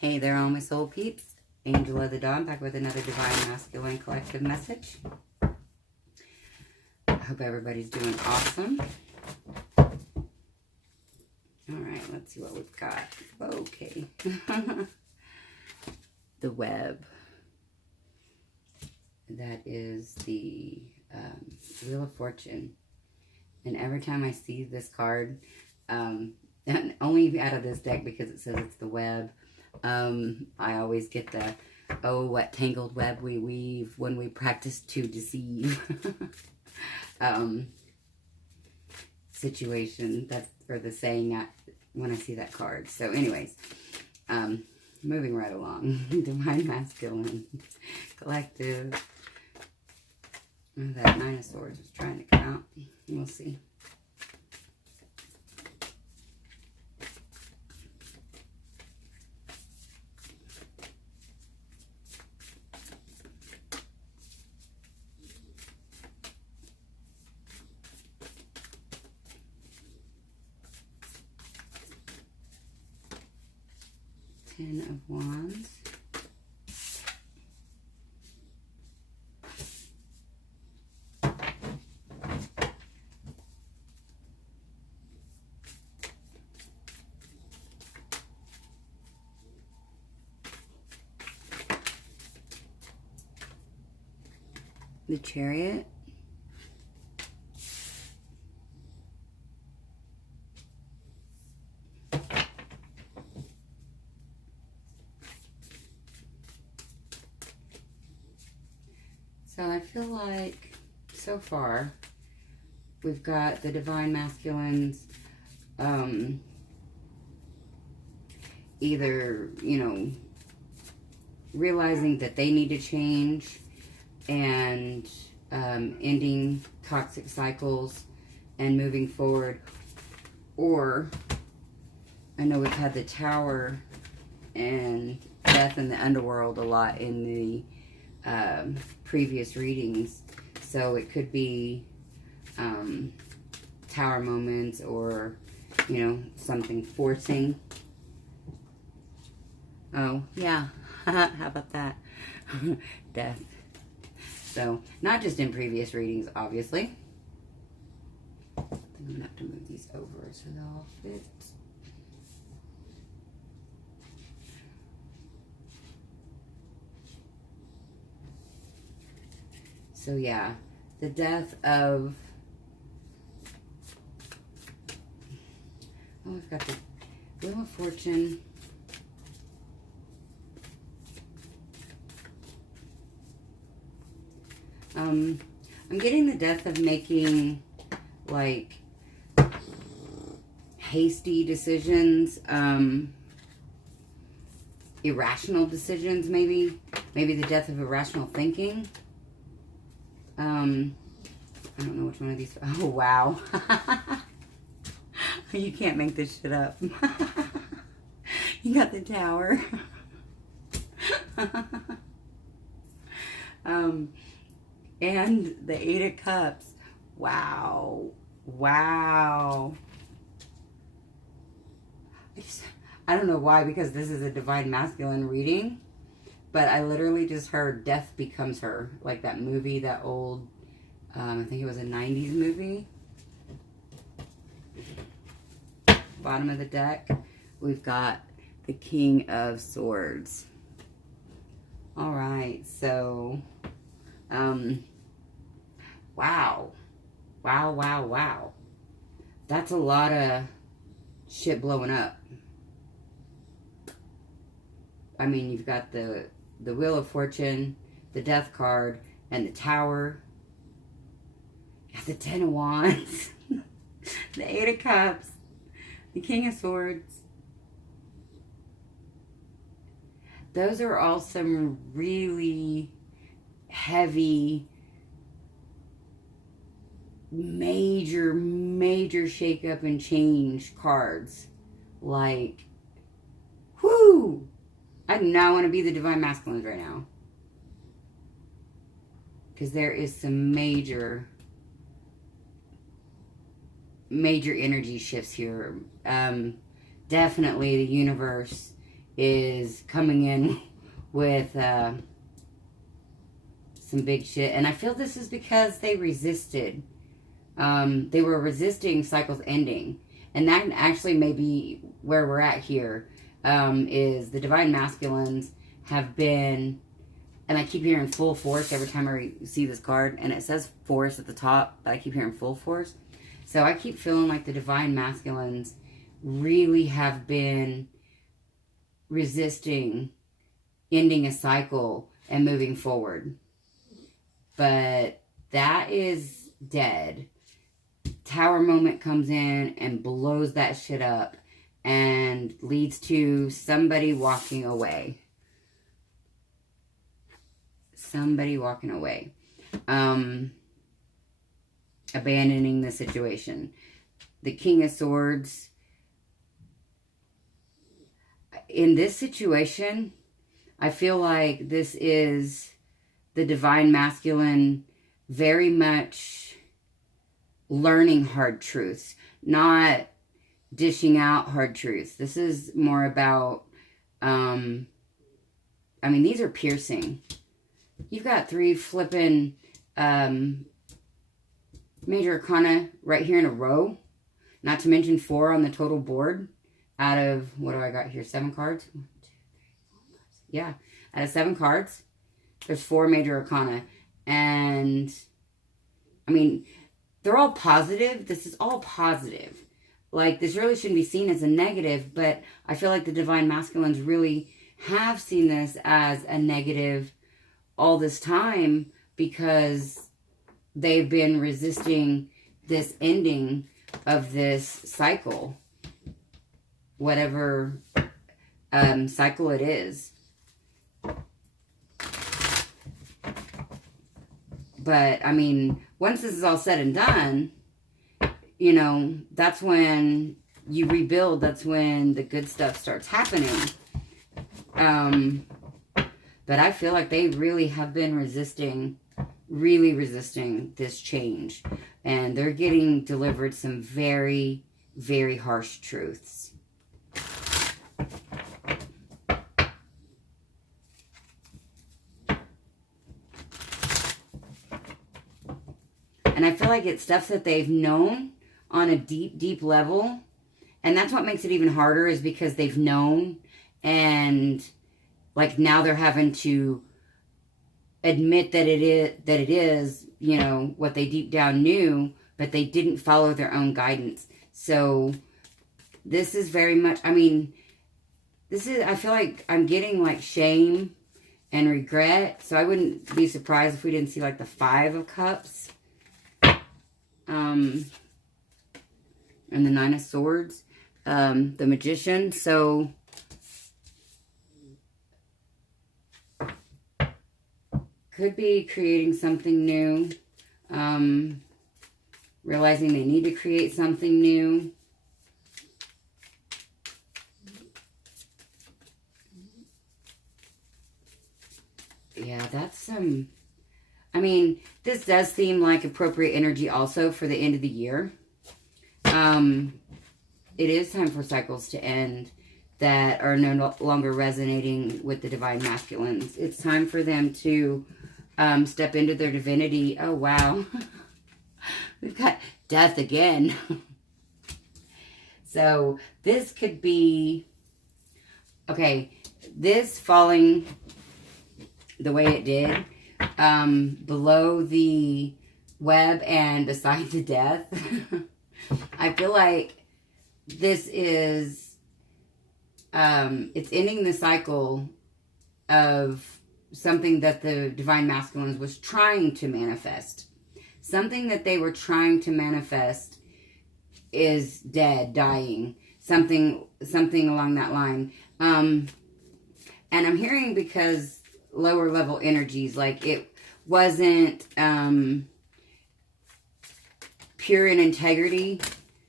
Hey there, all my soul peeps. Angel of the Dawn back with another Divine Masculine Collective message. I hope everybody's doing awesome. Alright, let's see what we've got. Okay. The web. That is the Wheel of Fortune. And every time I see this card, and only out of this deck because it says it's the web, I always get the, oh, what tangled web we weave when we practice to deceive situation. That's for the saying when I see that card. So anyways, moving right along. Divine Masculine Collective. That Nine of Swords was trying to come out. We'll see. Ten of Wands. The Chariot. So I feel like so far we've got the Divine Masculines either, you know, realizing that they need to change and ending toxic cycles and moving forward. Or I know we've had the Tower and Death in the Underworld a lot in the previous readings, so it could be Tower moments, or you know, something forcing. Oh yeah. How about that? Death. So not just in previous readings, obviously. I think I'm gonna have to move these over so they'll all fit. So yeah, the death of, oh, we've got the Wheel of Fortune. I'm getting the death of making, like, hasty decisions, irrational decisions, maybe. Maybe the death of irrational thinking. I don't know which one of these. Oh, wow. You can't make this shit up. You got the Tower. And the Eight of Cups. Wow. Wow. I don't know why, because this is a Divine Masculine reading, but I literally just heard Death Becomes Her. Like that movie, that old, I think it was a 90s movie. Bottom of the deck, we've got the King of Swords. All right, so, wow. Wow, wow, wow. That's a lot of shit blowing up. I mean, you've got the Wheel of Fortune, the Death card, and the Tower. You got the Ten of Wands, the Eight of Cups, the King of Swords. Those are all some really heavy, major shakeup and change cards. Like, whoo! I do not want to be the Divine Masculines right now, because there is some major energy shifts here. Definitely the universe is coming in with some big shit. And I feel this is because they resisted. They were resisting cycles ending. And that actually may be where we're at here, is the divine masculines have been, and I keep hearing full force every time I see this card, and it says force at the top, but I keep hearing full force. So I keep feeling like the divine masculines really have been resisting ending a cycle and moving forward. But that is dead. Tower moment comes in and blows that shit up and leads to somebody walking away. Somebody walking away. Abandoning the situation. The King of Swords. In this situation, I feel like this is the divine masculine very much learning hard truths, not dishing out hard truths. This is more about, I mean, these are piercing. You've got 3 flipping major arcana right here in a row, not to mention 4 on the total board out of, what do I got here, 7 cards? 1, 2, 3, 4, 5, 6. Yeah, out of 7 cards, there's 4 major arcana. And, I mean, they're all positive. This is all positive. Like, this really shouldn't be seen as a negative, but I feel like the divine masculines really have seen this as a negative all this time because they've been resisting this ending of this cycle. Whatever cycle it is. But, I mean, once this is all said and done, you know, that's when you rebuild. That's when the good stuff starts happening. But I feel like they really have been resisting this change. And they're getting delivered some very, very harsh truths. And I feel like it's stuff that they've known on a deep, deep level. And that's what makes it even harder, is because they've known, and like now they're having to admit that it is, you know, what they deep down knew, but they didn't follow their own guidance. So this is very much, I mean, I feel like I'm getting like shame and regret. So I wouldn't be surprised if we didn't see like the 5 of Cups. And the 9 of Swords, the Magician. So could be creating something new, realizing they need to create something new. Yeah, that's I mean, this does seem like appropriate energy also for the end of the year. It is time for cycles to end that are no longer resonating with the divine masculines. It's time for them to step into their divinity. Oh, wow. We've got death again. So this could be, okay, this falling the way it did, below the web and beside the death. I feel like this is, it's ending the cycle of something that the divine masculines was trying to manifest. Something that they were trying to manifest is dead, dying, something along that line. And I'm hearing because lower level energies, like it wasn't pure in integrity.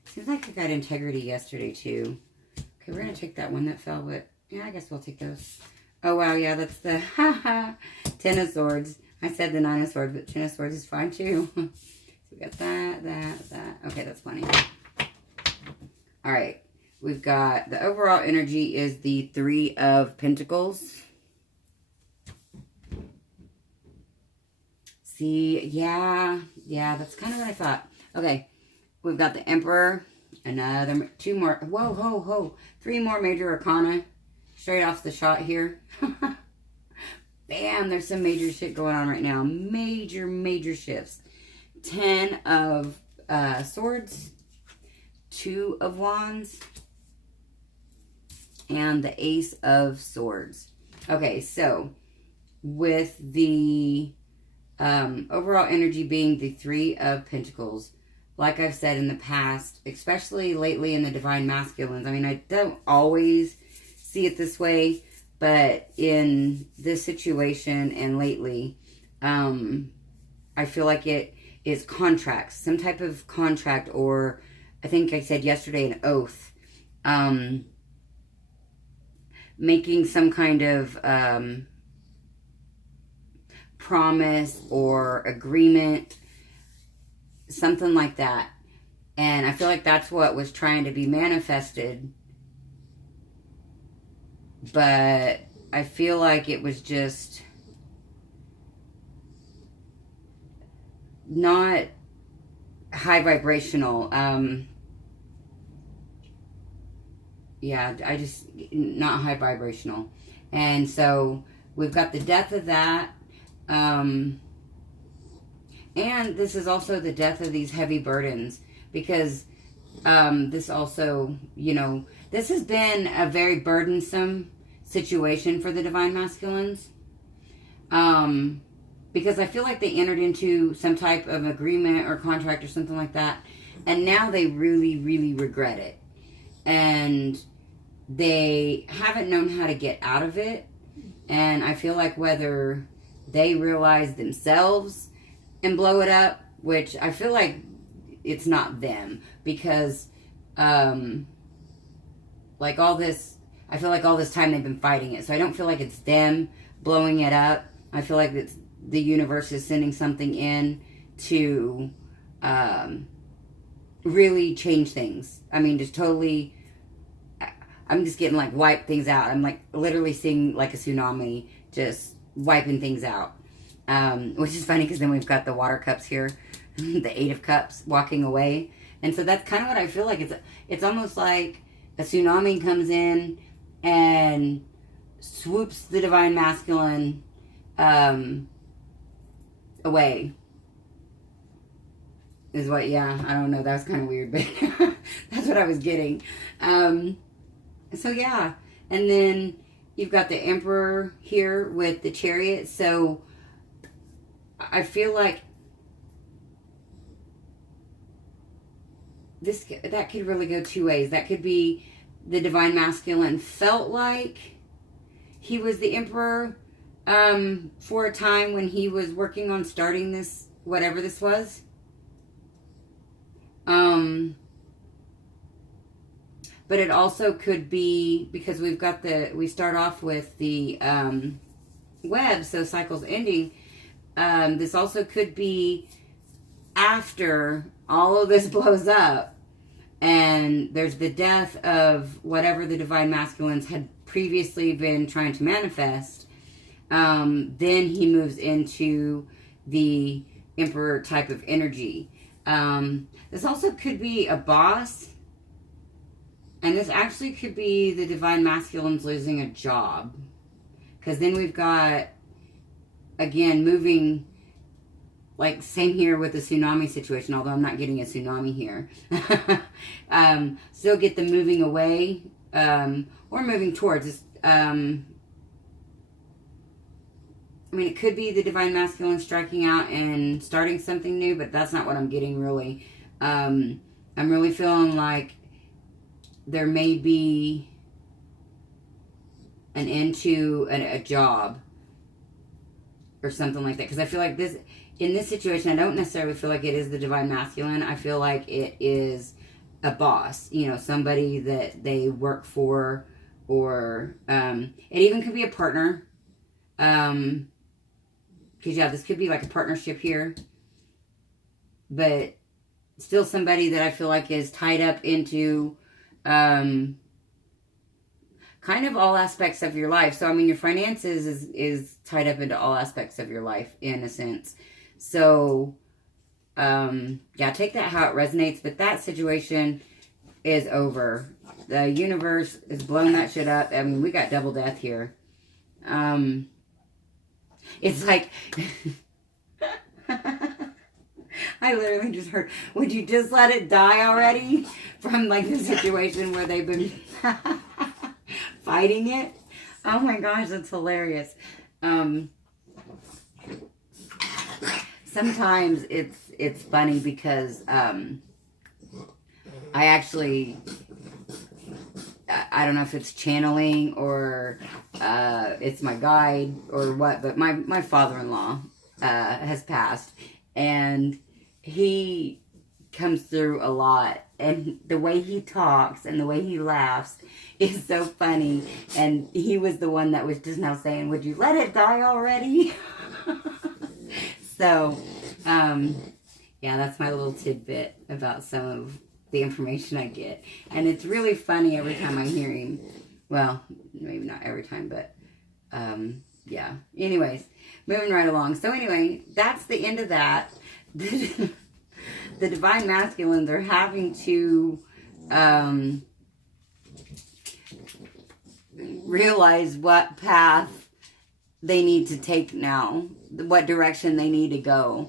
Seems like I got integrity yesterday too. Okay, we're gonna take that one that fell, but yeah, I guess we'll take those. Oh wow, yeah, that's the 10 of Swords. I said the 9 of Swords, but 10 of Swords is fine too. So we got that. Okay, that's funny. All right, we've got the overall energy is the Three of Pentacles. See, yeah, that's kind of what I thought. Okay, we've got the Emperor, another, two more, whoa, three more major arcana, straight off the shot here. Bam, there's some major shit going on right now. Major shifts. 10 of Swords, 2 of Wands, and the Ace of Swords. Okay, so with the overall energy being the Three of Pentacles, like I've said in the past, especially lately in the Divine Masculines, I mean, I don't always see it this way, but in this situation and lately, I feel like it is contracts, some type of contract, or I think I said yesterday, an oath, making some kind of promise or agreement, something like that. And I feel like that's what was trying to be manifested, but I feel like it was just not high vibrational. Yeah, not high vibrational. And so we've got the death of that. And this is also the death of these heavy burdens, because this also, you know, this has been a very burdensome situation for the Divine Masculines. Because I feel like they entered into some type of agreement or contract or something like that, and now they really regret it. And they haven't known how to get out of it. And I feel like whether they realize themselves and blow it up, which I feel like it's not them, because like all this, I feel like all this time they've been fighting it. So I don't feel like it's them blowing it up. I feel like it's the universe is sending something in to really change things. I mean, just totally, I'm just getting like wipe things out. I'm like literally seeing like a tsunami just wiping things out. Which is funny because then we've got the water cups here, the 8 of Cups walking away. And so that's kind of what I feel like. It's almost like a tsunami comes in and swoops the Divine Masculine away. Is what, yeah, I don't know, that was kind of weird, but that's what I was getting. So yeah, and then you've got the Emperor here with the Chariot. So I feel like that could really go two ways. That could be the Divine Masculine felt like he was the Emperor for a time when he was working on starting this, whatever this was. But it also could be because we start off with the web, so cycles ending. This also could be after all of this blows up and there's the death of whatever the Divine Masculines had previously been trying to manifest. Then he moves into the Emperor type of energy. This also could be a boss. And this actually could be the Divine Masculines losing a job. Because then we've got, again, moving, like same here with the tsunami situation, although I'm not getting a tsunami here. Still get the moving away, or moving towards. I mean, it could be the Divine Masculine striking out and starting something new, but that's not what I'm getting, really. I'm really feeling like there may be an end to a job or something like that. Because I feel like this, in this situation, I don't necessarily feel like it is the Divine Masculine. I feel like it is a boss, you know, somebody that they work for, or it even could be a partner. Because, yeah, this could be like a partnership here. But still somebody that I feel like is tied up into kind of all aspects of your life. So, I mean, your finances is tied up into all aspects of your life in a sense. So, yeah, take that how it resonates. But that situation is over. The universe is blowing that shit up. I mean, we got double death here. It's like... I literally just heard, would you just let it die already? From like the situation where they've been fighting it. Oh my gosh, that's hilarious. Sometimes it's funny because I actually, I don't know if it's channeling or it's my guide or what, but my father-in-law has passed, and he comes through a lot, and the way he talks and the way he laughs is so funny. And he was the one that was just now saying, would you let it die already? So yeah, that's my little tidbit about some of the information I get, and it's really funny every time I hear him. Well, maybe not every time, but yeah, anyways, moving right along. So anyway, that's the end of that. The divine masculines are having to realize what path they need to take now, what direction they need to go.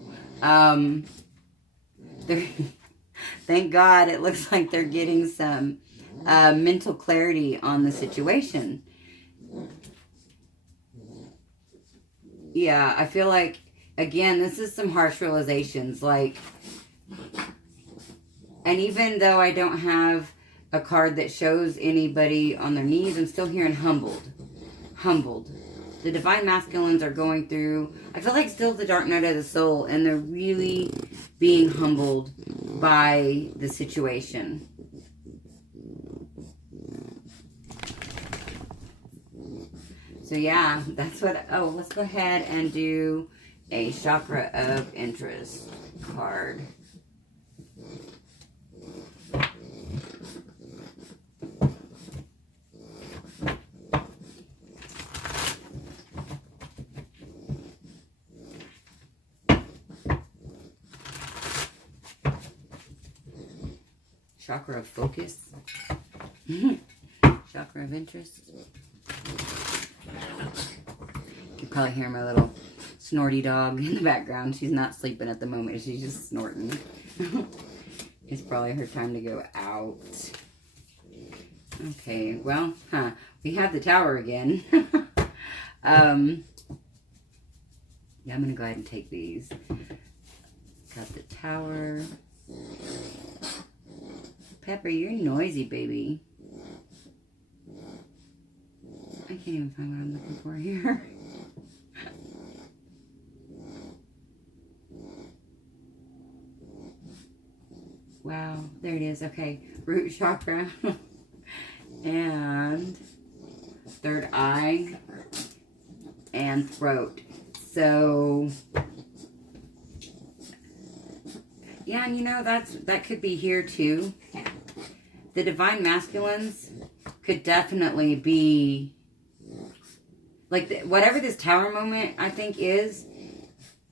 Thank God it looks like they're getting some mental clarity on the situation. Yeah, I feel like, again, this is some harsh realizations, like, and even though I don't have a card that shows anybody on their knees, I'm still hearing humbled. Humbled. The divine masculines are going through, I feel like still the dark night of the soul, and they're really being humbled by the situation. So yeah, that's what, oh, let's go ahead and do a chakra of interest card. Chakra of focus. Chakra of interest. You probably hear my little snorty dog in the background. She's not sleeping at the moment. She's just snorting. It's probably her time to go out. Okay, well, we have the tower again. Yeah, I'm going to go ahead and take these. Got the tower. Pepper, you're noisy, baby. I can't even find what I'm looking for here. Wow, there it is. Okay, root chakra. And third eye and throat. So yeah, and you know, that could be here too. The divine masculines could definitely be like whatever this tower moment I think is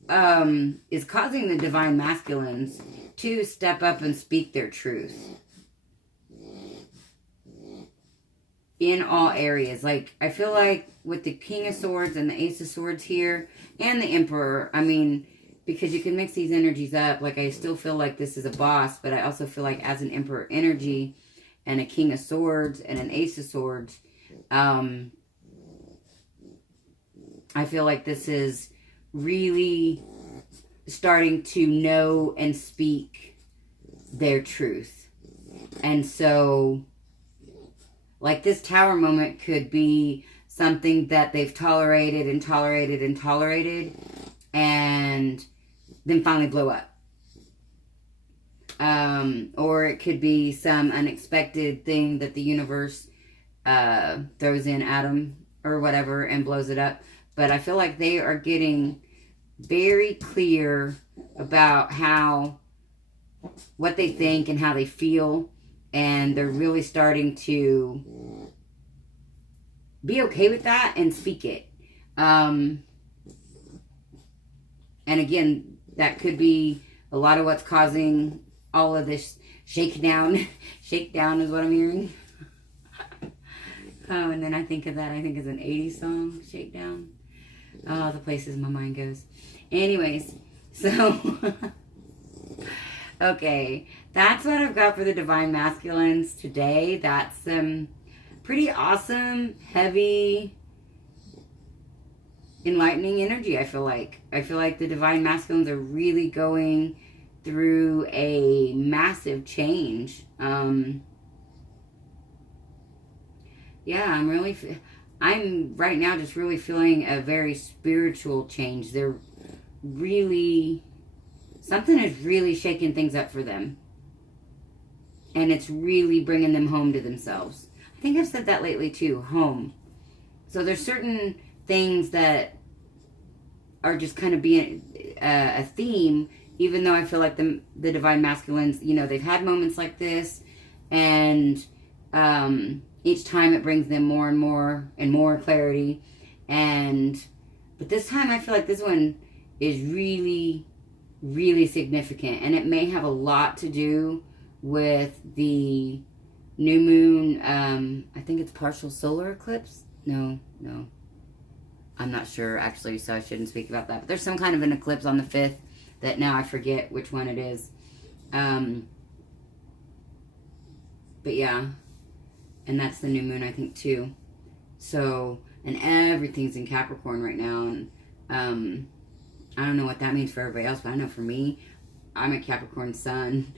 causing the divine masculines to step up and speak their truth in all areas. Like, I feel like with the King of Swords and the Ace of Swords here and the Emperor, I mean, because you can mix these energies up. Like, I still feel like this is a boss, but I also feel like as an Emperor energy and a King of Swords and an Ace of Swords, I feel like this is really starting to know and speak their truth. And so, like, this tower moment could be something that they've tolerated and tolerated and tolerated, and then finally blow up. Or it could be some unexpected thing that the universe throws in at them or whatever and blows it up. But I feel like they are getting very clear about what they think and how they feel. And they're really starting to be okay with that and speak it. And again, that could be a lot of what's causing all of this shakedown. Shakedown is what I'm hearing. Oh, and then I think of that. I think it's an 80s song, Shakedown. Oh, the places my mind goes. Anyways, so, okay. That's what I've got for the Divine Masculines today. That's some pretty awesome, heavy, enlightening energy, I feel like. I feel like the Divine Masculines are really going through a massive change. Yeah, I'm right now just really feeling a very spiritual change. They're really, something is really shaking things up for them. And it's really bringing them home to themselves. I think I've said that lately too, home. So there's certain things that are just kind of being a theme, even though I feel like the Divine Masculines, you know, they've had moments like this, and each time it brings them more and more clarity. But this time I feel like this one is really, really significant, and it may have a lot to do with the new moon. I think it's partial solar eclipse. No, I'm not sure actually, so I shouldn't speak about that. But there's some kind of an eclipse on the 5th that now I forget which one it is. But yeah, and that's the new moon, I think, too. So, and everything's in Capricorn right now, and I don't know what that means for everybody else, but I know for me, I'm a Capricorn sun.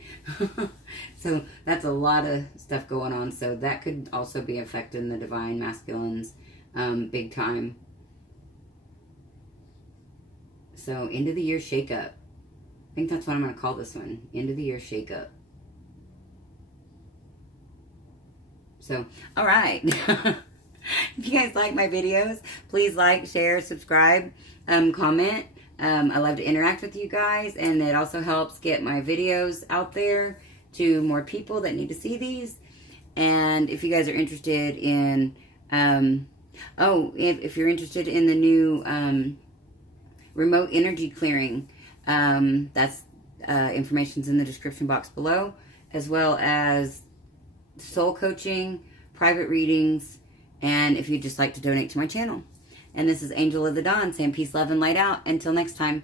So that's a lot of stuff going on. So that could also be affecting the Divine Masculines big time. So end of the year shakeup. I think that's what I'm going to call this one. End of the year shakeup. So, all right. If you guys like my videos, please like, share, subscribe, comment. I love to interact with you guys, and it also helps get my videos out there to more people that need to see these. And if you guys are interested in, if you're interested in the new remote energy clearing, that's information's in the description box below, as well as soul coaching, private readings, and if you'd just like to donate to my channel. And this is Angel of the Dawn saying peace, love, and light out. Until next time.